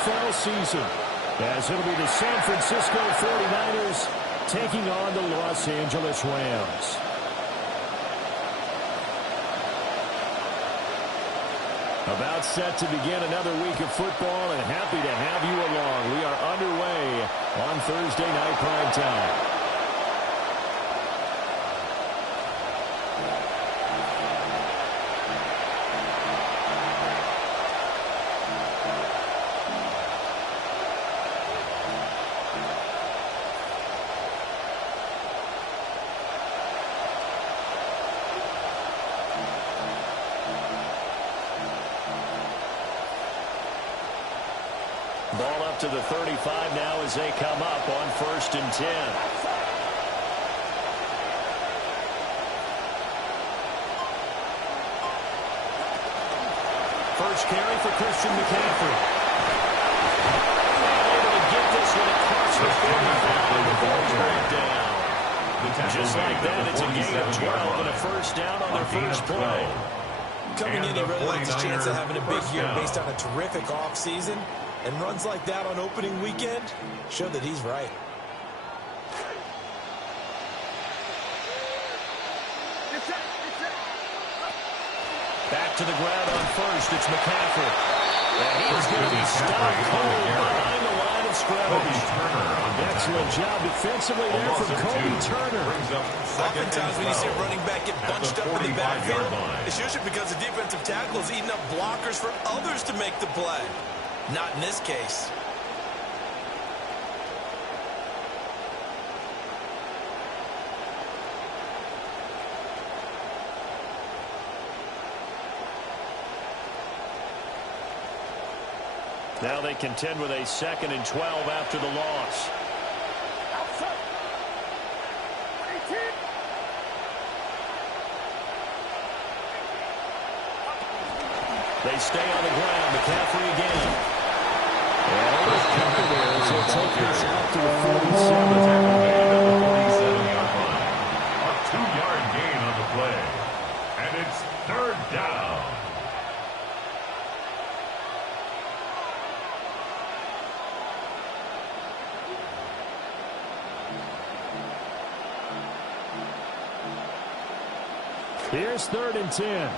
NFL season, as it'll be the San Francisco 49ers taking on the Los Angeles Rams. About set to begin another week of football, and happy to have you along. We are underway on Thursday night prime time. Ball up to the 35 now as they come up on 1st and 10. First carry for Christian McCaffrey. Able to get this one across the 45. The ball's right down. Just like that, it's a gain of 12 and a first down on their first play. Coming in, he really likes a chance of having a big year based on a terrific offseason. And runs like that on opening weekend show that he's right. Back to the ground on first. It's McCaffrey. And he's going to be stopped cold behind the line of scrimmage. Excellent job defensively there from Kobe Turner. Oftentimes when you see a running back get bunched up in the backfield, it's usually because the defensive tackle is eating up blockers for others to make the play. Not in this case. Now they contend with a 2nd and 12 after the loss. They stay on the ground. McCaffrey again. And a little cover there as he'll take this out to the 47. yard line. A 2-yard gain on the play. And it's 3rd down. Here's 3rd and 10.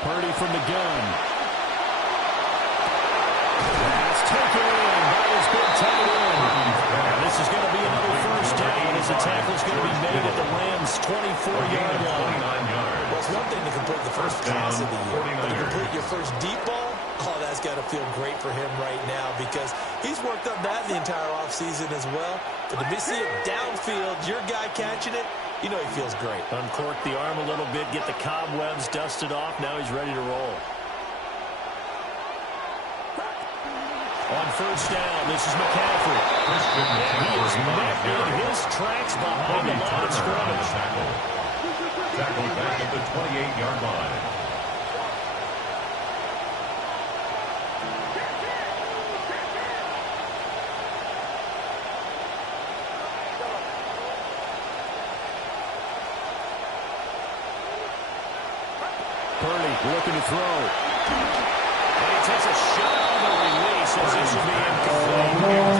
Purdy from the gun. That's taken in by his big tight end. And this is going to be another first down as the tackle's going to be made at the Rams' 24-yard line. Well, it's one thing to complete the first pass of the year, but to complete your first deep ball, oh, that's got to feel great for him right now because he's worked on that the entire offseason as well. But to see it downfield, your guy catching it, you know he feels great. Uncork the arm a little bit, get the cobwebs dusted off. Now he's ready to roll. On first down, this is McCaffrey. And he is met in his tracks behind the line of scrimmage. Tackled back at the 28-yard line. Purdy looking to throw. And he takes a shot on the release as this will be incomplete.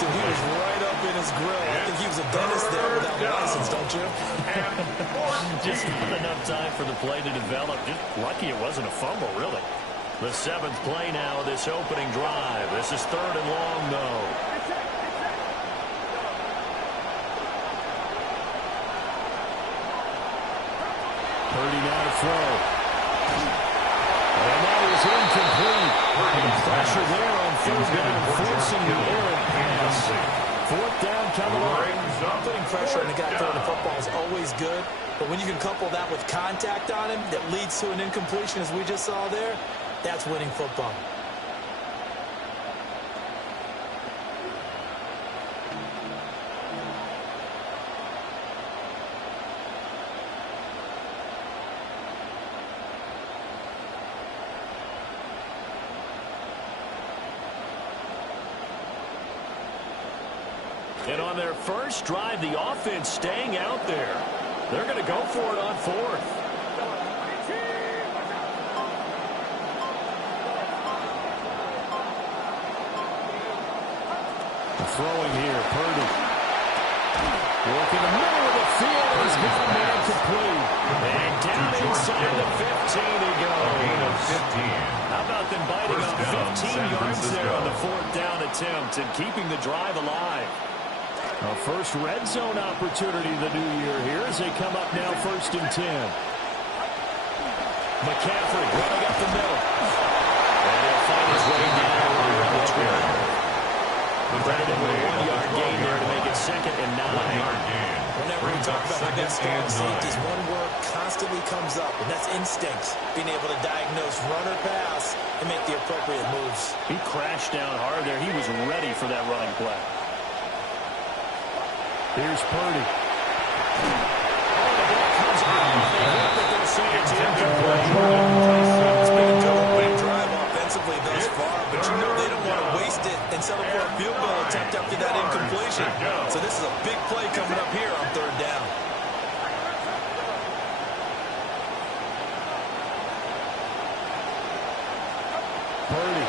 He was right up in his grill. I think he was a dentist there without a license, don't you? Just not enough time for the play to develop. Just lucky it wasn't a fumble, really. The 7th play now of this opening drive. This is 3rd and long, though. Purdy now to throw. And that is incomplete. Pressure there on 3rd down, forcing the errant pass. 4th down coming up. Putting pressure on the guy throwing the football is always good, but when you can couple that with contact on him that leads to an incompletion, as we just saw there, that's winning football. And on their first drive, the offense staying out there. They're going to go for it on fourth. Throwing here, Purdy. Work in the middle of the field. He's got a man complete. And down inside the 15 he goes. How about them biting off 15 yards there on the fourth down attempt and keeping the drive alive? A first red zone opportunity the new year here as they come up now 1st and 10. McCaffrey running up the middle. And he'll find his way down around the 12. Brandon with a 1-yard gain there to make it 2nd and 9. Whenever we talk about the best strong safeties, one word constantly comes up, and that's instinct. Being able to diagnose run or pass and make the appropriate moves. He crashed down hard there. He was ready for that running play. Here's Purdy. Oh, the ball comes out. They hope that they'll say it's incomplete. It's been a good drive offensively thus far, but you know they don't want to waste it and settle for a field goal attempt after that incompletion. So this is a big play coming up here on 3rd down. Purdy.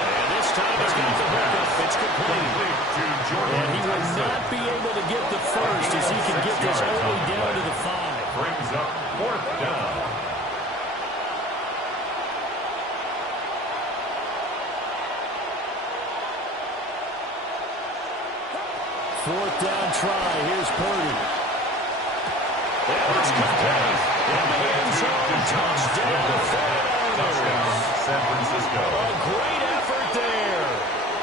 And this time he's got the hook up. It's complete. And he will not be able to get the first as he can get this only down to the 5. Brings up 4th down. Fourth down try. Here's Purdy. And it's complete. In the end zone. Touchdown, 49ers. San Francisco. A great effort there.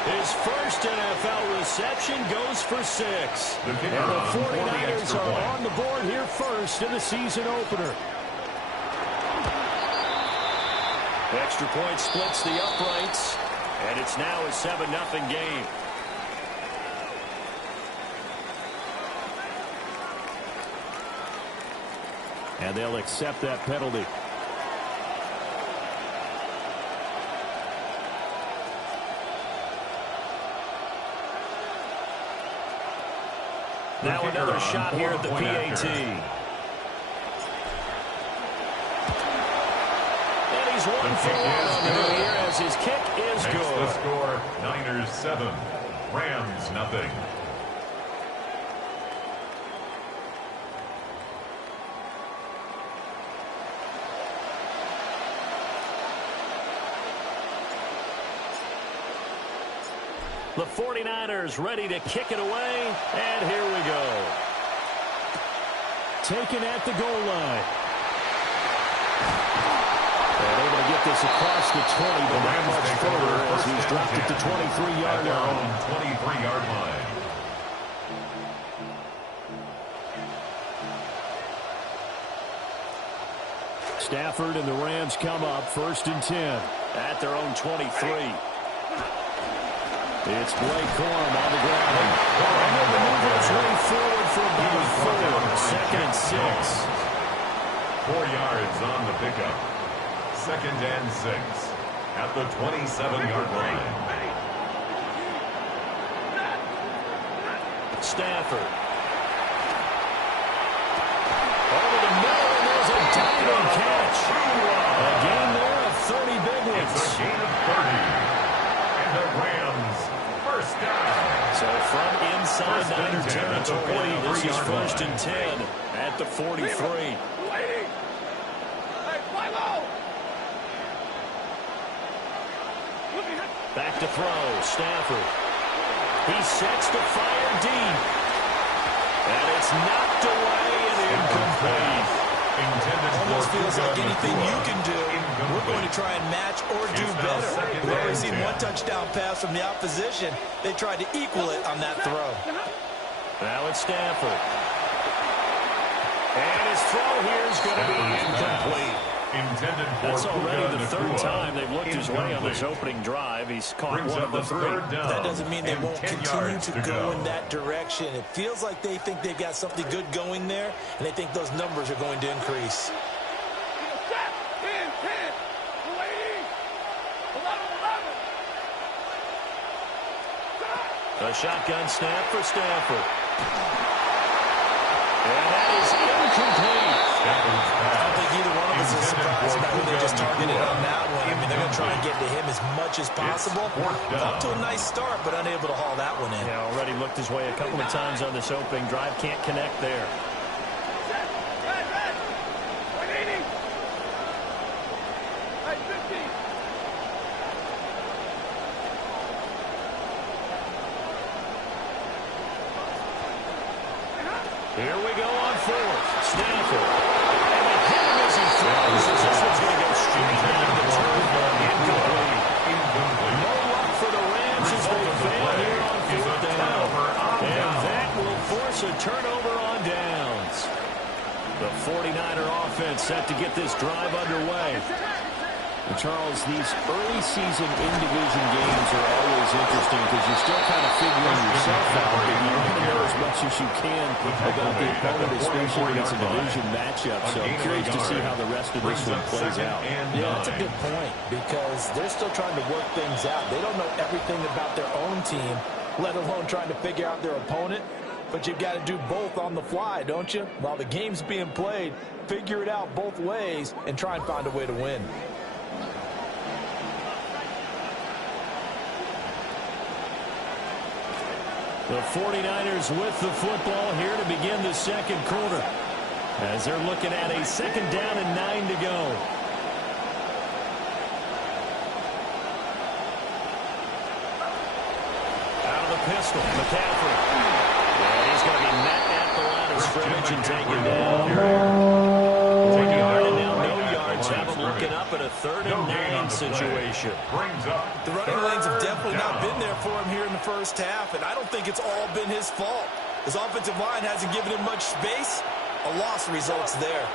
His first NFL reception goes for 6. And the 49ers are on the board here first in the season opener. Extra point splits the uprights. And it's now a 7-0 game. And they'll accept that penalty. Now another shot here at the PAT. And he's 1 for 1 on the new year as his kick is good. The score, Niners 7, Rams nothing. The 49ers ready to kick it away, and here we go. Taken at the goal line. And able to get this across the 20, but not much further as he's dropped it to 23-yard line. 23-yard line. Stafford and the Rams come up 1st and 10 at their own 23. It's Blake Corum on the ground. And they'll maneuver its way forward for about 4. 2nd and 6. 4 yards on the pickup. 2nd and 6 at the 27-yard line. Stafford. Over the middle, and there's a diving catch. A gain there of 30 big ones. It's a gain of 30. And the Rams first down. So from inside Niner territory, this is 1st and 10 at the 43. Back to throw, Stafford. He sets to fire deep. And it's knocked away and incomplete. Almost feels like anything you can do, we're going to try and match or do better. We've already seen 1 touchdown pass from the opposition. They tried to equal it on that throw. Now it's Stafford. And his throw here is going to be incomplete. That's already the 3rd time they've looked his way on this opening drive. He's caught 1 of the 3. That doesn't mean they won't continue to go in that direction. It feels like they think they've got something good going there, and they think those numbers are going to increase. A shotgun snap for Stafford. And that is incomplete. I don't think either one of us is surprised by who they just targeted on that one. I mean, they're going to try and get to him as much as possible. Up to a nice start, but unable to haul that one in. Yeah, already looked his way a couple of times on this opening drive. Can't connect there. Here we go on fourth. Stafford. And they hit him as he throws. This one's going to go straight down the turf. Incomplete. No luck for the Rams as they fail here on fourth down. And that will force a turnover on downs. The 49er offense set to get this drive underway. And Charles, these early season in-division games are always interesting because you're still kind of figuring yourself out, but you want to know as much as you can about the opponent, especially when it's a division matchup. So I'm curious to see how the rest of this one plays out. Yeah, that's a good point because they're still trying to work things out. They don't know everything about their own team, let alone trying to figure out their opponent. But you've got to do both on the fly, don't you? While the game's being played, figure it out both ways and try and find a way to win. The 49ers with the football here to begin the second quarter as they're looking at a second down and 9 to go. Out of the pistol, McCaffrey. And he's going to be met at the line of scrimmage and taken down. Have him looking up at a 3rd and 9 situation. The running lanes have definitely not been there for him here in the first half, and I don't think it's all been his fault. His offensive line hasn't given him much space. A loss results there.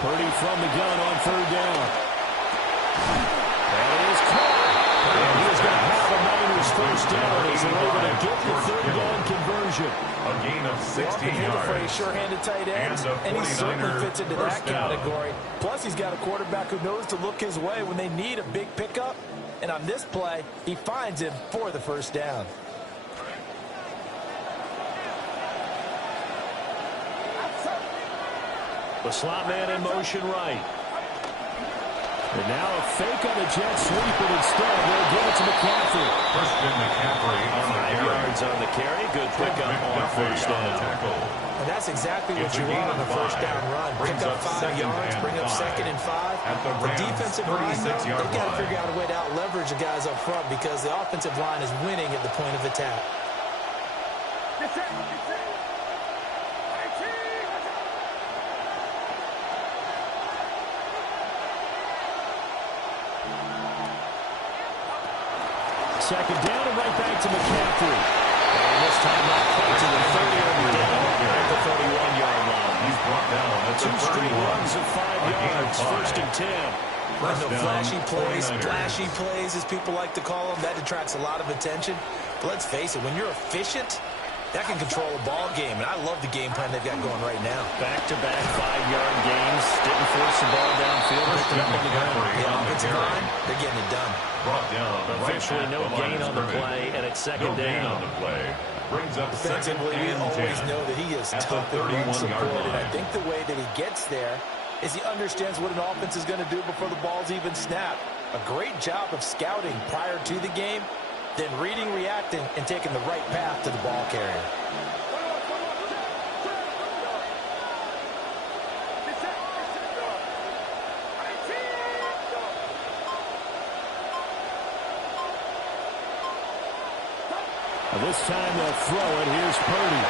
Purdy from the gun on 3rd down. That is caught. And he's going to have a Niners first down as they're able to get the 3rd down conversion. A gain of 16 yards. For a sure-handed tight end, and he certainly fits into that category. Plus, he's got a quarterback who knows to look his way when they need a big pickup. And on this play, he finds him for the first down. The slot man in motion right. And now a fake on the jet sweep, but instead they'll give it to McCaffrey. Christian McCaffrey on the 5 yards on the carry. Good pickup on first down. And that's exactly what you want on a first down run. Pick up 5 yards, bring up 2nd and 5. The defensive line, they've got to figure out a way to out-leverage the guys up front because the offensive line is winning at the point of attack. Second down and right back to McCaffrey. And this time not quite to the 30-yard down at the 31-yard line. He's brought down at the 2 straight runs of 5 yards, 1st and 10. Flashy plays, as people like to call them, that attracts a lot of attention. But let's face it, when you're efficient, that can control a ball game, and I love the game plan they've got going right now. Back-to-back 5-yard gains. Didn't force the ball downfield. Picked it up on the ground. The offensive line, they're getting it done. Brought down. Officially no gain on the play, and it's second down. On the play. Brings up second Defensively, we and always 10. know that he is At tough the and run 31-yard support, and I line. think the way that he gets there is he understands what an offense is going to do before the ball's even snapped. A great job of scouting prior to the game, then reading, reacting, and taking the right path to the ball carrier. This time they'll throw it. Here's Purdy.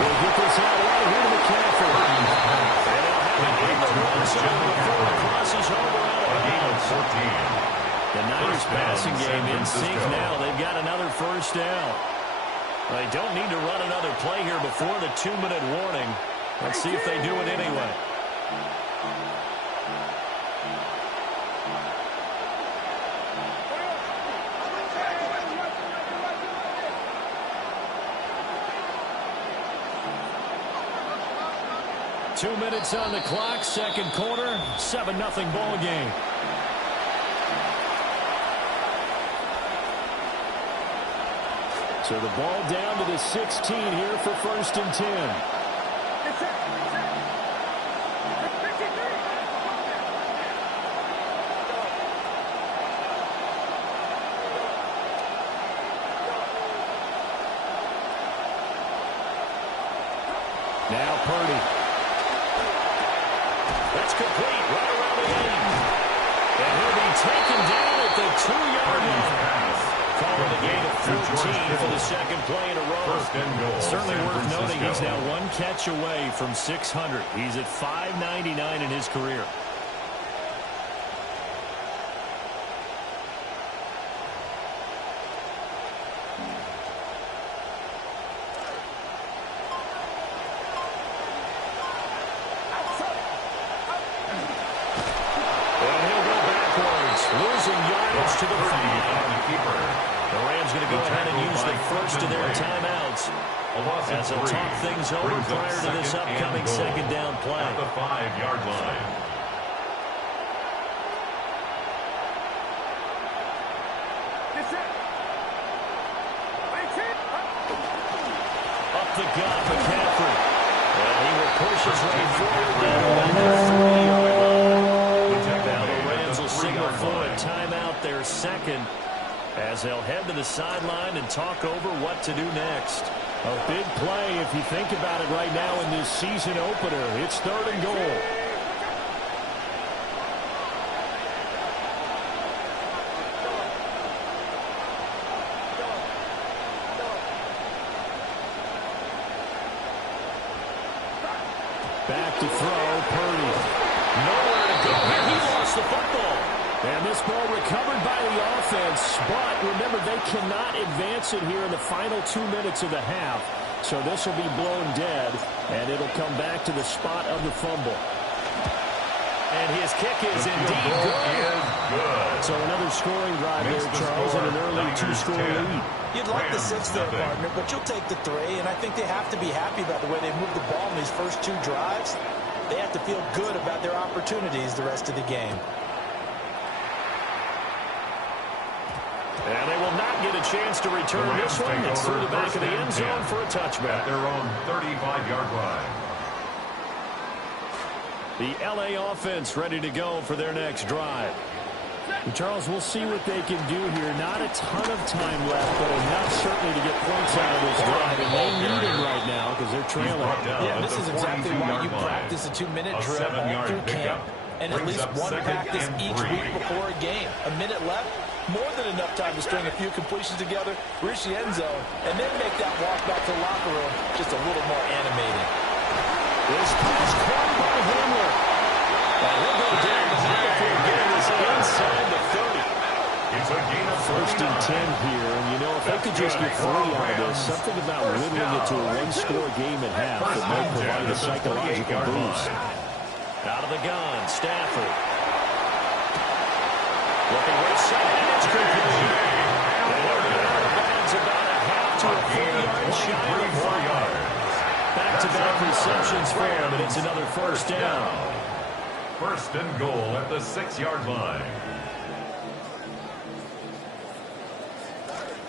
They'll get this out right here to McCaffrey. And they'll have it in the red zone before it crosses over out of bounds. The Niners passing game in sync now. They've got another first down. They don't need to run another play here before the 2-minute warning. Let's see if they do it anyway. 2 minutes on the clock, second quarter, 7-0 ball game. So the ball down to the 16 here for 1st and 10. Now Purdy. That's complete right around the 8. And he'll be taken down at the 2-yard line. Calling the gain of 14 for the second play in a row. Certainly worth noting he's now 1 catch away from 600. He's at 599 in his career. Losing yardage to the 5. The Rams going to go ahead and use the first of their timeouts as they'll talk things over prior to this upcoming second down play. At the 5-yard line. Up the gut, McCaffrey. And he will push his way forward down at the 3-yard line. Now the Rams will signal for a timeout, their second, as they'll head to the sideline and talk over what to do next. A big play if you think about it right now in this season opener. It's 3rd and goal. Back to throw, Purdy. Nowhere to go here. He lost the football. And this ball recovered by the offense, but remember, they cannot advance it here in the final 2 minutes of the half. So this will be blown dead, and it'll come back to the spot of the fumble. And his kick is indeed good. So another scoring drive there, Charles, and an early 2-score lead. You'd like the 6 there, partner, but you'll take the 3, and I think they have to be happy about the way they moved the ball in these first 2 drives. They have to feel good about their opportunities the rest of the game. And they will not get a chance to return this one. It's through the back of the end zone for a touchback. At their own 35-yard line. The L.A. offense ready to go for their next drive. And Charles, we'll see what they can do here. Not a ton of time left, but enough certainly to get points out of this drive. And they need him right now because they're trailing. Yeah, this is exactly why you practice a 2-minute drill all through camp. And at least one practice each week before a game. A minute left, more than enough time to string a few completions together, reach the end zone, and then make that walk back to the locker room just a little more animated. This pass caught by Hamler. And he'll go down the back before getting this inside the 30. It's a gain of 1st and 10 here. And, you know, if they could just get 3 out of this, something about whittling it to a 1-score game at half that might provide a psychological boost. Out of the gun, Stafford. Looking right side, and it's complete. And they're out of bounds about a half to a 4-yard shy of 4 yards. Back-to-back receptions for him, and it's another 1st down. 1st and goal at the 6-yard line.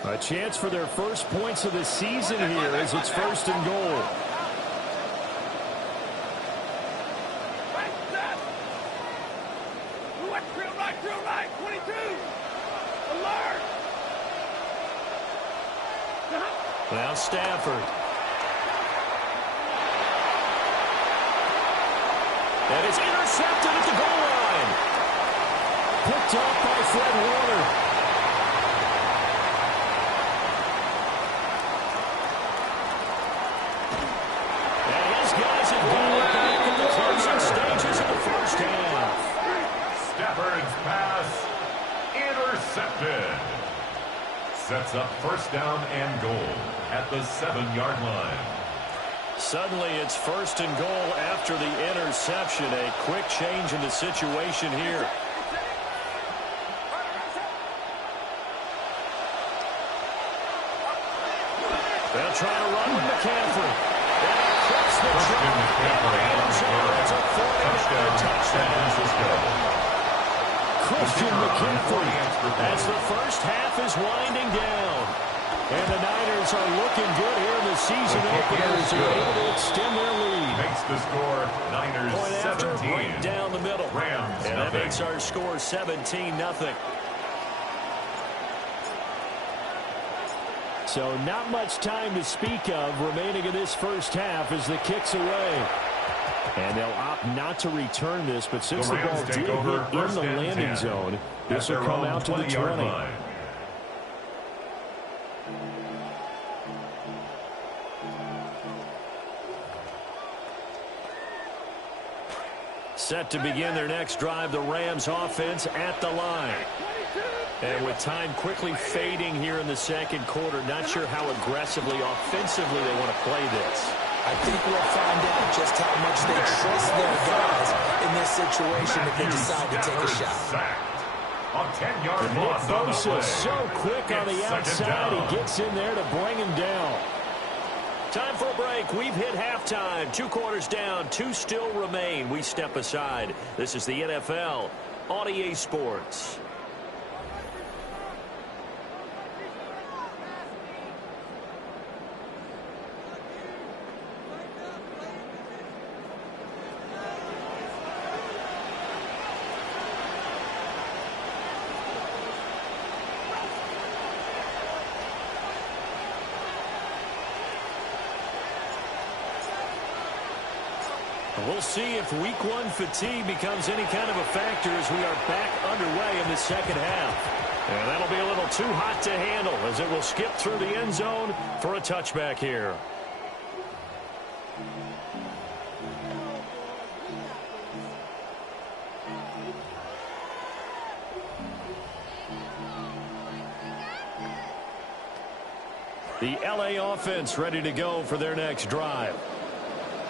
A chance for their first points of the season here as it's 1st and goal. Right, 22. Alert. Now Stafford. And it's intercepted at the goal line. Picked up by Fred Warner. And his guys have got it back in the closing stages of the first half. Stafford's pass intercepted. Sets up 1st down and goal at the 7-yard line. Suddenly it's 1st and goal after the interception. A quick change in the situation here. They'll try to run with McCaffrey. And a gets the drop. It's a 49-yard touchdown. Christian McCaffrey as the first half is winding down. And the Niners are looking good here in the season openers. They're able to extend their lead. Makes the score Niners Point 17. after, right down the middle. Rams and that nothing. makes our score 17-0. So not much time to speak of remaining in this first half as the kick's away. And they'll opt not to return this, but since the ball did hit in the landing zone, this will come out to the 20. Line. Set to begin their next drive, the Rams offense at the line. And with time quickly fading here in the second quarter, not sure how aggressively, offensively they want to play this. I think we'll find out just how much they trust their guys in this situation if they decide to take a shot. On 10-yard Nick loss on the Bosa play. so quick on the It's second outside, down. he gets in there to bring him down. Time for a break. We've hit halftime. 2 quarters down, 2 still remain. We step aside. This is the NFL on EA Sports. We'll see if week 1 fatigue becomes any kind of a factor as we are back underway in the second half. And that'll be a little too hot to handle as it will skip through the end zone for a touchback here. The LA offense ready to go for their next drive.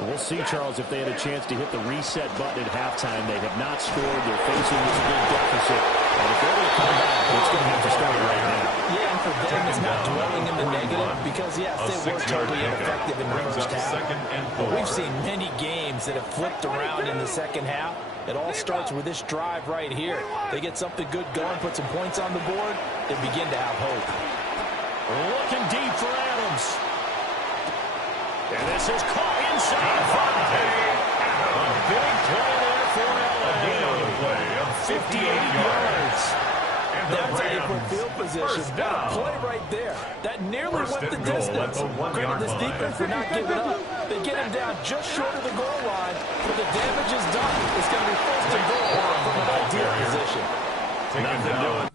We'll see, Charles, if they had a chance to hit the reset button at halftime. They have not scored. They're facing this big deficit. And if they're going to come back, it's going to have to start right now. Yeah, and for them, it's not dwelling in the negative because, yes, they were totally ineffective in the first half. But we've seen many games that have flipped around in the second half. It all starts with this drive right here. They get something good going, put some points on the board, they begin to have hope. Looking deep for Adams. And this is caught inside. A big play there for LA. 58 yards. That's a for field position. What a play right there. That nearly went the distance. Credit this defense for not giving up. They get him down just short of the goal line, but the damage is done. It's going to be first and goal from an ideal position. Nothing doing.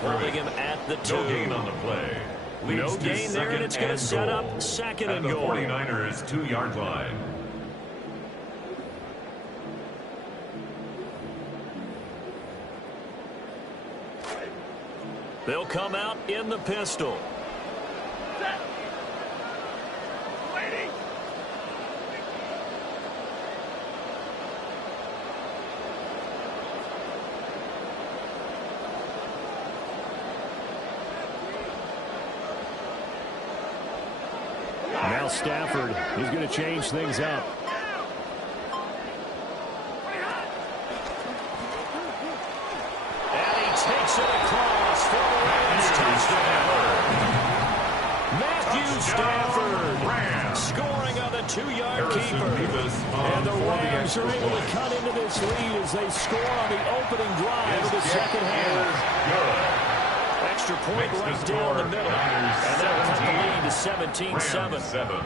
Holding him at the 2. No gain on the play. No gain there, and it's going to set up second and goal. At the 49ers 2-yard line. They'll come out in the pistol. Waiting. Now Stafford is going to change things up. And he takes it across for the Rams touchdown. Matthew Stafford scoring on the 2-yard keeper. And the Rams are able to cut into this lead as they score on the opening drive of the second half. Extra point right down the middle. And that cut the lead to 17-7.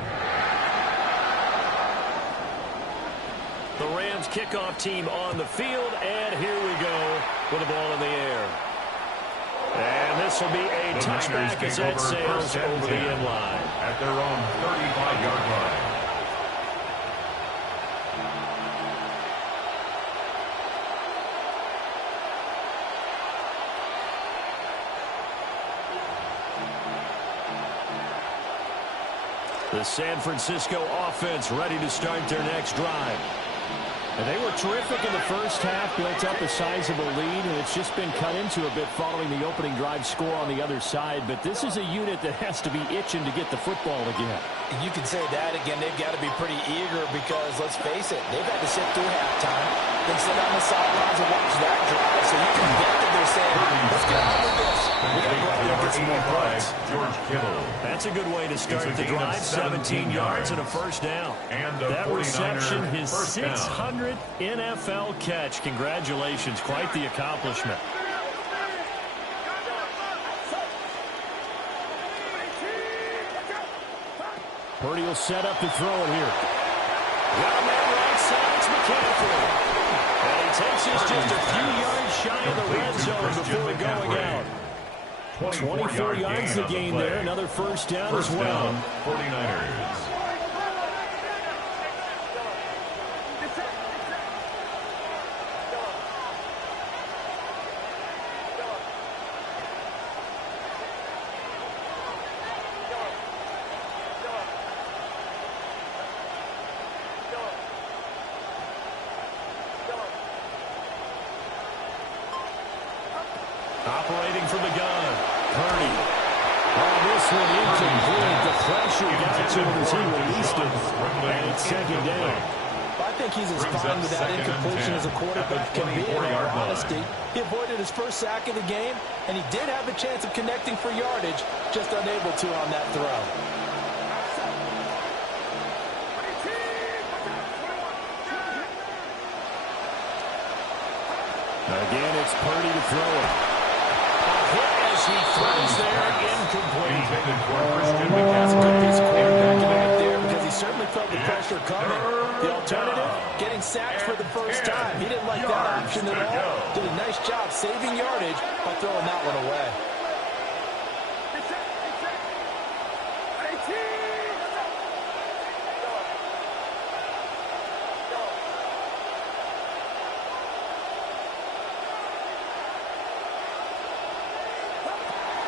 The Rams kickoff team on the field, and here we go with the ball in the air. And this will be a touchback as that sails over the end line. At their own 35-yard line. The San Francisco offense ready to start their next drive. And they were terrific in the first half, built up a sizable lead, and it's just been cut into a bit following the opening drive score on the other side. But this is a unit that has to be itching to get the football again. And you can say that again. They've got to be pretty eager because, let's face it, they've had to sit through halftime, then sit on the sidelines and watch that drive. So you can bet that they're saying, let's get on with this. We got to go out there and get some more points. George Kittle. That's a good way to start the drive. 17 yards and a first down. And that reception, his first down. 600th NFL catch. Congratulations. Quite the accomplishment. Purdy will set up to throw it here. Got him on right side. It's McCaffrey. And he takes us just a few yards shy of the red zone before going out. 24 yards to gain there. Another first down as well. 49ers. Operating from the gun. Purdy. Oh, this one incomplete. The pressure got to him as he released it. And it's second down. I think he's as fine with that incompletion as a quarterback can be, in all honesty. He avoided his first sack of the game, and he did have a chance of connecting for yardage, just unable to on that throw. Again, it's Purdy to throw it. As he throws there, incomplete. That's a good piece of quarterbacking right there because he certainly felt the pressure coming. The alternative, getting sacked for the first time. He didn't like that option at all. Did a nice job saving yardage by throwing that one away.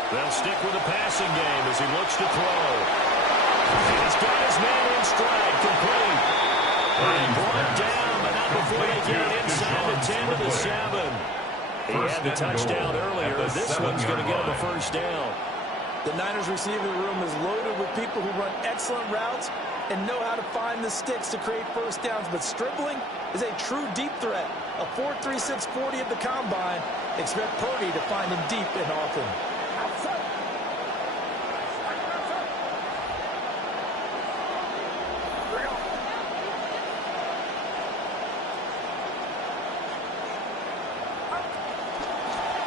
They'll stick with the passing game as he looks to throw. He's got his man in stride, complete. And brought down, but not before they get it inside the 10 to the 7. He had the touchdown earlier. This one's going to get him a first down. The Niners receiving room is loaded with people who run excellent routes and know how to find the sticks to create first downs. But Stribling is a true deep threat. A 4.36 40 at the combine. Expect Purdy to find him deep and often.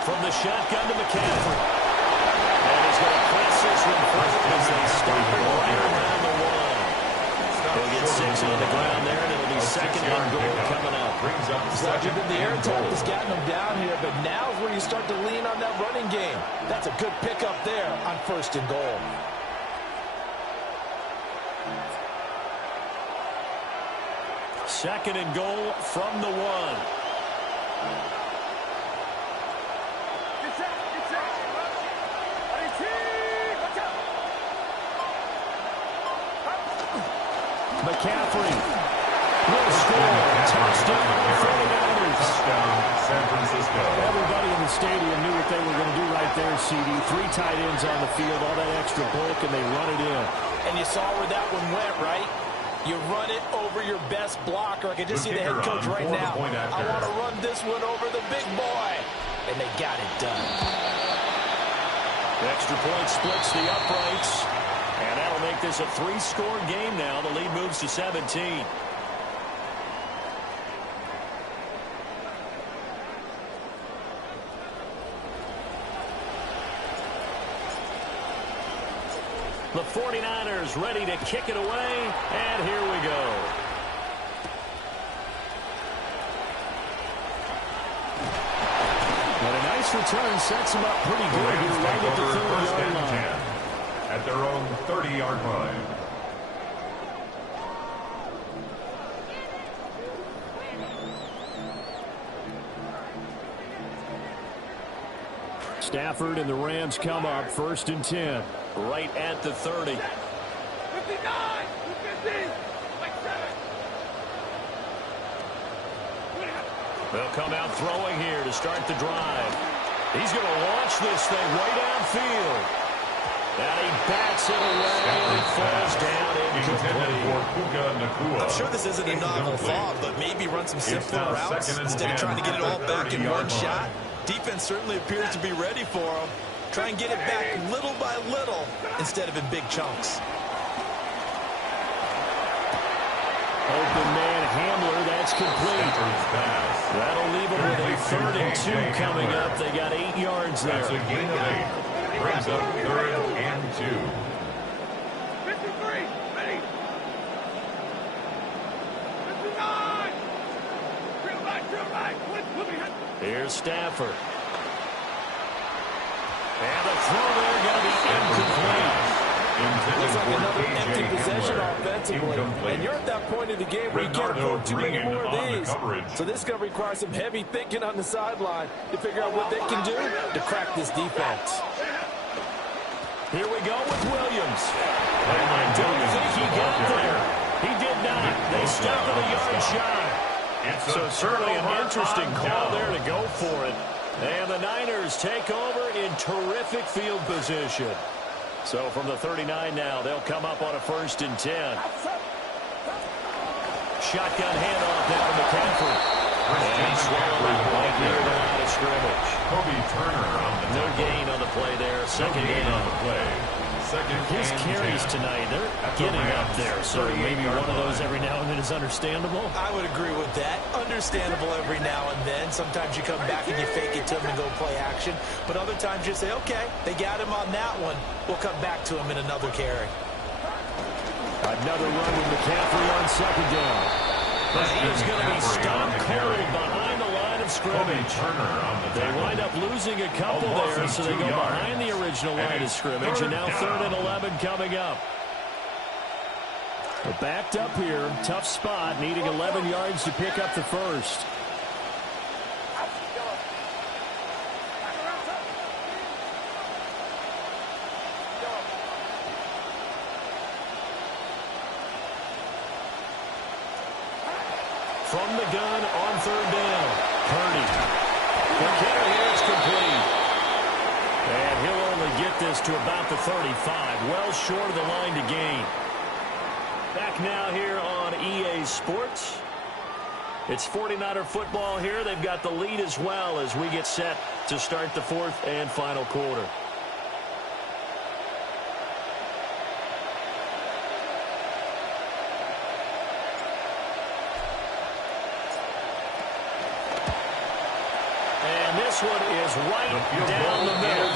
From the shotgun to McCaffrey. And he's going to press this one forward as they stop it right around the one. He'll get 6 on the ground there, and it'll be second and goal coming up. Roger did the air attack has gotten him down here, but now's where you start to lean on that running game. That's a good pickup there on first and goal. Second and goal from the 1. McCaffrey will score. Touchdown, 49ers. Touchdown, San Francisco. Everybody in the stadium knew what they were going to do right there, CD. 3 tight ends on the field, all that extra bulk, and they run it in. And you saw where that one went, right? You run it over your best blocker. I can just see the head coach right now. I want to run this one over the big boy. And they got it done. The extra point splits the uprights. And that'll make this a 3-score game now. The lead moves to 17. The 49ers ready to kick it away. And here we go. And a nice return sets them up pretty good here right at the 30-yard line. At their own 30-yard line. Stafford and the Rams come up 1st and 10. Right at the 30. 59, 50, like 7. They'll come out throwing here to start the drive. He's going to launch this thing way downfield. And he bats it away and it falls down incomplete. I'm sure this isn't a novel thought, but maybe run some simpler routes instead of trying to get it all back in one shot. Defense certainly appears to be ready for him. Try and get it back little by little instead of in big chunks. Open man Hamler, that's complete. That'll leave them with a 3rd and 2 coming up. They got 8 yards there. That's a gain of 8. Brings up 3rd and 2. 53, ready. 59. Drill right. Here's Stafford. And the throw there going to be incomplete. Looks like another empty possession offensively. And you're at that point in the game where you can't afford too many more of these. So this is going to require some heavy thinking on the sideline to figure out what they can do to crack this defense. Here we go with Williams. I don't think he got there. He did not. They stepped to the yard shy. So certainly an interesting call there to go for it. And the Niners take over in terrific field position. So from the 39 now, they'll come up on a 1st and 10. Shotgun handoff now to McCaffrey. And swallowed right near the line of scrimmage. No gain on the play there. 2nd gain on the play. His carries tonight, they're getting up there. So maybe one of those every now and then is understandable. I would agree with that. Understandable every now and then. Sometimes you come back and you fake it to him and go play action. But other times you say, okay, they got him on that one. We'll come back to him in another carry. Another run with McCaffrey on 2nd down. But he's going to be stopped cold behind the line of scrimmage. They wind up losing a couple there, so they go behind the original line of scrimmage, and now 3rd and 11 coming up. They're backed up here, tough spot, needing 11 yards to pick up the 1st. From the gun on 3rd down. Purdy. The carry here is complete. And he'll only get this to about the 35. Well short of the line to gain. Back now here on EA Sports. It's 49er football here. They've got the lead as well as we get set to start the 4th and final quarter. This one is right down the middle.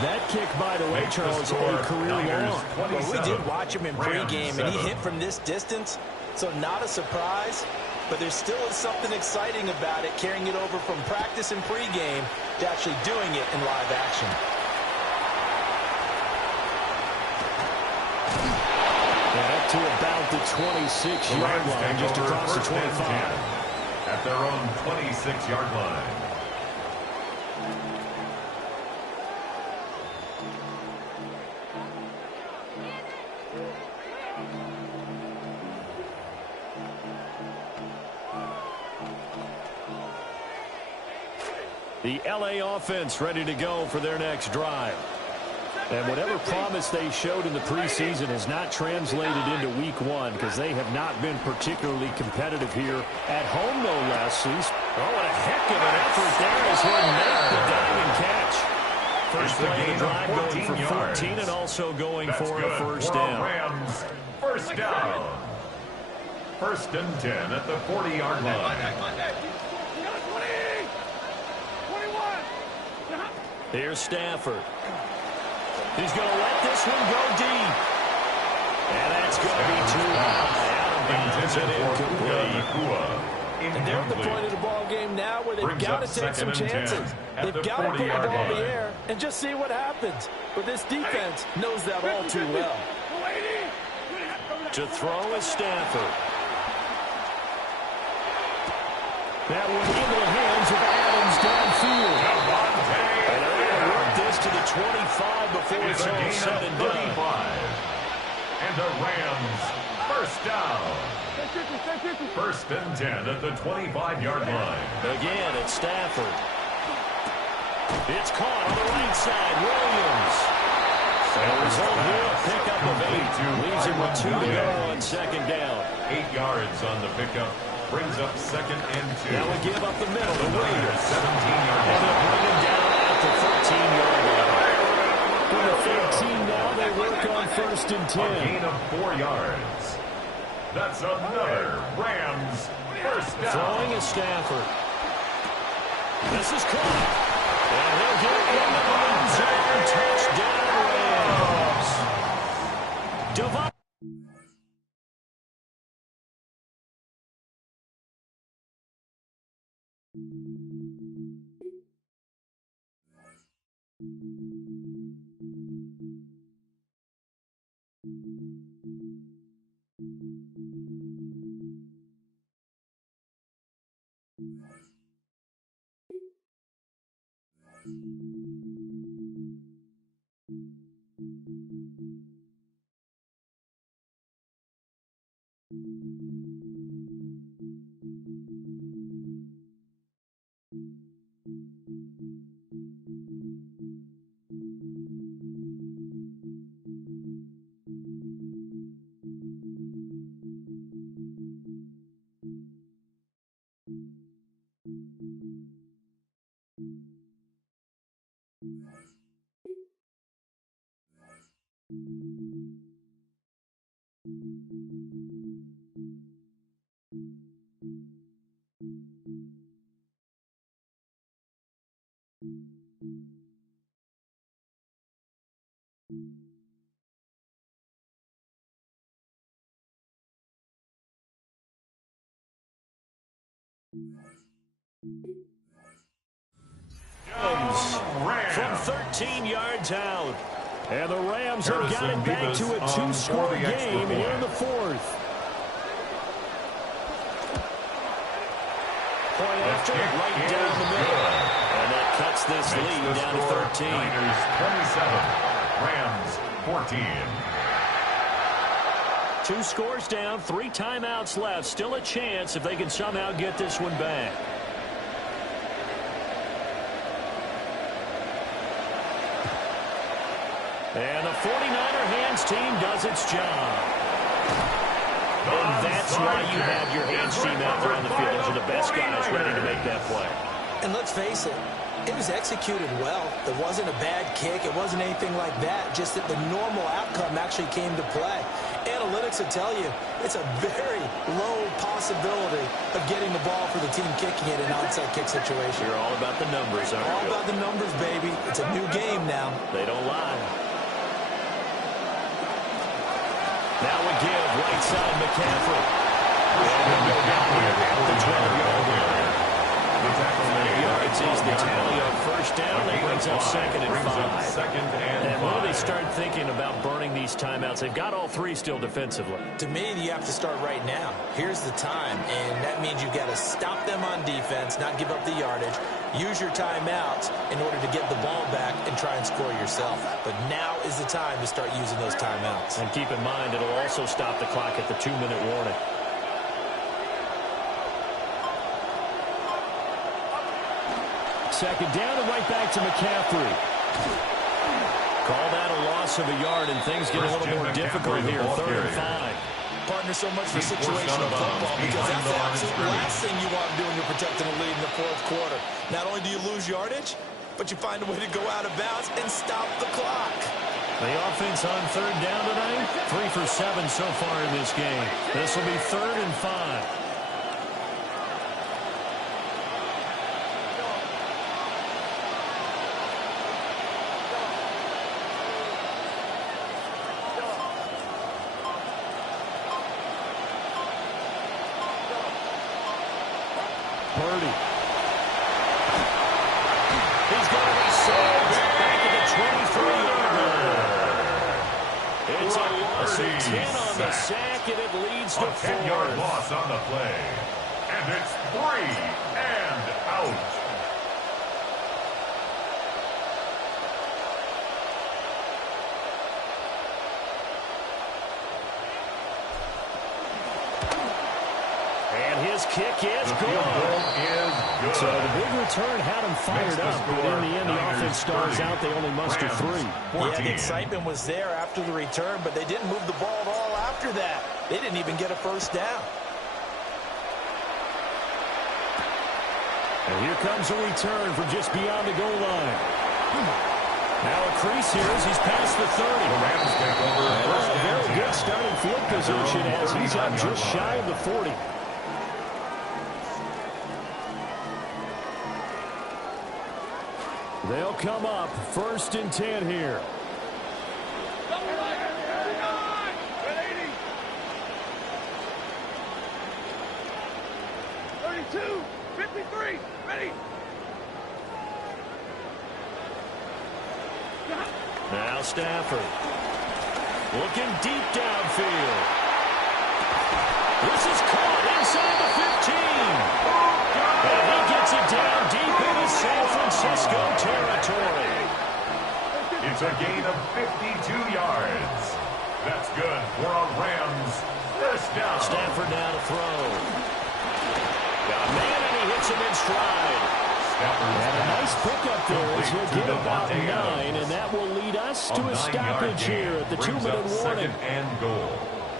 That kick, by the way, Charles, a career long. Well, we did watch him in pregame, and he hit from this distance, so not a surprise. But there still is something exciting about it, carrying it over from practice and pregame to actually doing it in live action. And up to about the 26-yard line, just across the 25. At their own 26-yard line. The LA offense ready to go for their next drive. And whatever promise they showed in the preseason has not translated into week 1 because they have not been particularly competitive here at home, no less. Oh, what a heck of an effort there as he'll make the diving catch. First play of the drive going for 14 and also going for a 1st down. Rams, 1st down. 1st and 10 at the 40-yard line. Here's Stafford. He's going to let this one go deep. And that's going to be too high. Out of bounds and incomplete. And they're at the point of the ball game now where they've got to take some chances. They've got to put the ball in the air and just see what happens. But this defense knows that all too well. To throw is Stafford. That one into the hands of Adams downfield. And they're going to work this to the 25 before it's all said and done. And the Rams, 1st down. First and 10 at the 25-yard line. Again, it's Stafford. It's caught on the right side. Williams. And the result here, pickup of 8. Leaves him with 2 to go on second down. 8 yards on the pickup. Brings up second and 2. Now we give up the middle to Williams. 17-yard And they'll bring him down at the 13-yard line. From the 13 now, they work on first and 10. A gain of 4 yards. That's another Rams first down. Throwing is Stafford. This is caught. And he'll get it into the end zone. Touchdown, Rams. Divine. From 13 yards out. And the Rams have got it back to a 2-score game here in the fourth. Point after, right down the middle. And that cuts this lead down to 13. Niners 27, Rams 14. 2 scores down, 3 timeouts left. Still a chance if they can somehow get this one back. And the 49er hands team does its job. And that's why you have your hands team out there on the field. Those are the best guys ready to make that play. And let's face it, it was executed well. There wasn't a bad kick. It wasn't anything like that. Just that the normal outcome actually came to play. Analytics will tell you it's a very low possibility of getting the ball for the team kicking it in an onside kick situation. You're all about the numbers, aren't you? All about the numbers, baby. It's a new game now. They don't lie. Now we give right side McCaffrey. And they'll go down here at the 12-yard line. It sees the tally on first down. That brings up second and 5. And when do they start thinking about burning these timeouts? They've got all 3 still defensively. To me, you have to start right now. Here's the time, and that means you've got to stop them on defense, not give up the yardage. Use your timeouts in order to get the ball back and try and score yourself. But now is the time to start using those timeouts. And keep in mind, it'll also stop the clock at the 2-minute warning. Second down and right back to McCaffrey. Call that a loss of a yard, and things get a little more difficult here. 3rd and 5. Partner, so much for situational football because that's the absolute last thing you want to do when you're protecting a lead in the 4th quarter. Not only do you lose yardage, but you find a way to go out of bounds and stop the clock. The offense on 3rd down tonight, 3 for 7 so far in this game. This will be 3rd and 5. Purdy. He's going to be saved back at the 23-yard line. It's a loss of 10 on the sack, and it leads to 4. A 10-yard loss on the play. And it's 3 and out. This kick is good. So the big return had him fired up, but in the end, the offense stars out. They only muster 3. Yeah, the excitement was there after the return, but they didn't move the ball at all after that. They didn't even get a first down. And here comes a return from just beyond the goal line. Now a crease here as he's past the 30. A very good starting field position as he's out just shy of the 40. They'll come up 1st and 10 here. 32, 53, ready. Now Stafford. Looking deep downfield. This is caught inside the 15. And he gets it down deep into San Francisco territory. It's a gain of 52 yards. That's good for a Rams first down. Stafford now to throw. Got a man, and he hits him in stride. And a nice pickup there as he'll get about 9, and that will lead us to a stoppage here at the 2-minute warning. And goal.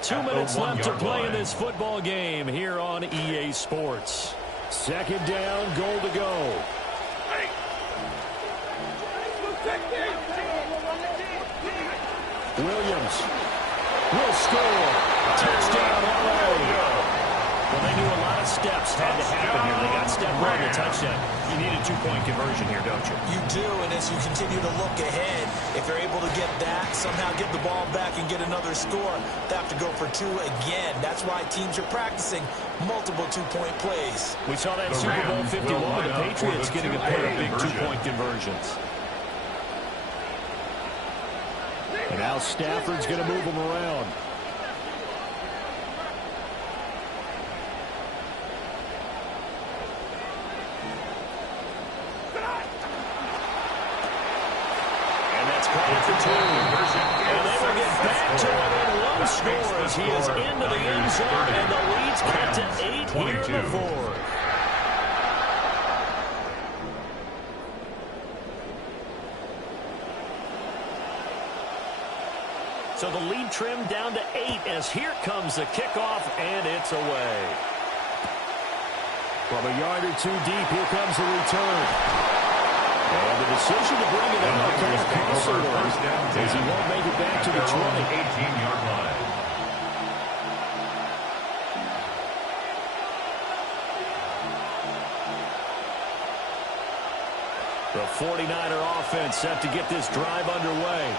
2 minutes left to play in this football game here on EA Sports. 2nd down, goal to go. Williams will score. Touchdown, LA. Well, they knew a lot of steps had to happen here. They got step right to touchdown. You need a 2-point conversion here, don't you? You do, and as you continue to look ahead, if they're able to get that, somehow get the ball back and get another score, they have to go for 2 again. That's why teams are practicing multiple 2-point plays. We saw that Super Bowl 51 with the Patriots getting a pair of big 2-point conversions. And now Stafford's going to move them around. For 2. And they will get back to him in 1 score as he is into the end zone, and the lead's cut to 8 here in the 4th. So the lead trimmed down to 8 as here comes the kickoff, and it's away. From a yard or 2 deep, here comes the return. And the decision to bring it out kind of costly as he won't make it back to the 20. 18-yard line. The 49er offense set to get this drive underway.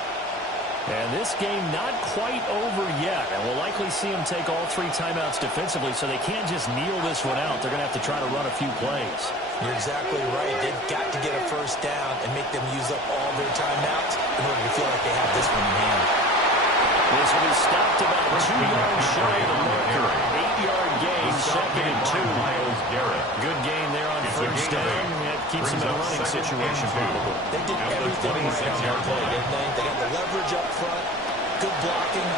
And this game not quite over yet. And we'll likely see them take all 3 timeouts defensively, so they can't just kneel this one out. They're going to have to try to run a few plays. You're exactly right. They've got to get a first down and make them use up all their timeouts in order to feel like they have this one in hand. This will be stopped about 2 yards shy of the marker. 8-yard gain, 2nd and 2. Good gain there on first down. That keeps them in a running situation probably. They did everything right on that play, didn't they? They got the leverage up front, good blocking,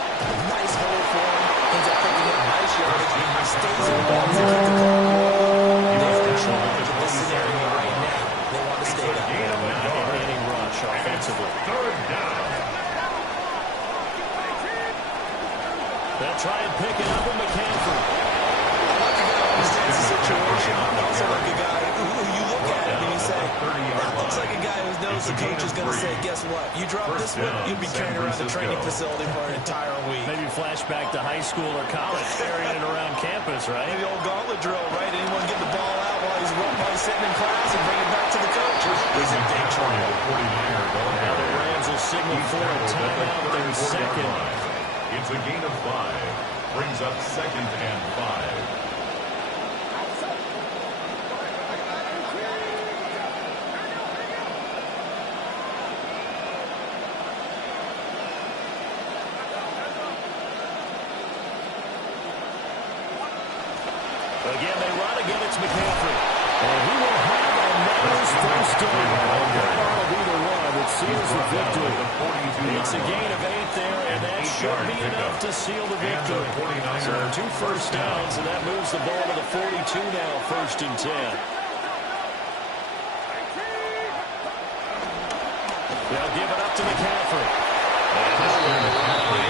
nice hole for him. Ends up picking up nice yardage. Stays in bounds to keep the clock going. They're in charge of this scenario right now. They want to stay that way. Inning rush offensively. 3rd down. They'll try and pick it up with McCaffrey. I like a guy who understands the situation. I also like a guy who you look at him and you say, that looks like a guy who knows the coach is going to say, guess what? You drop this one, you'll be carrying around the training facility for an entire week. Maybe flashback to high school or college, carrying it around campus, right? Maybe old gauntlet drill, right? Anyone get the ball out while he's sitting in class and bring it back to the coach? He's in big trouble. Now the Rams will signal for a timeout their 2nd. It's a gain of 5. Brings up 2nd and 5. Again, they run again. It's McCaffrey. And he will have a nice first down. Not all of either one. it seals the victory. It's a gain of 8 there, and that should be enough to seal the victory. So 2 first downs, and that moves the ball to the 42 now, 1st and 10. They'll give it up to McCaffrey. And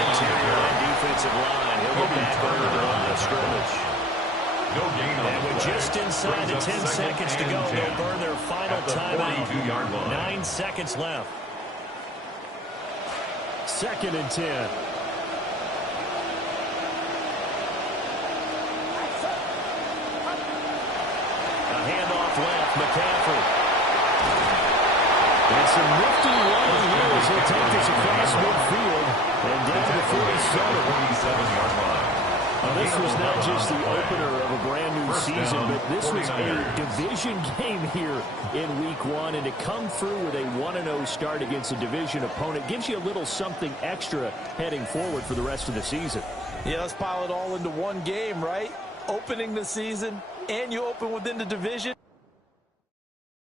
interior line, defensive line. He'll get back over the line of scrimmage. And with just inside the 10 seconds to go, they'll burn their final timeout. 9 seconds left. 2nd and 10. A handoff left, McCaffrey. And some nifty running here as he'll take this across midfield and down to the 47-yard line. This was not just the opener of a brand new season, but this was a division game here in week 1. And to come through with a 1-0 start against a division opponent gives you a little something extra heading forward for the rest of the season. Yeah, let's pile it all into one game, right? Opening the season, and you open within the division.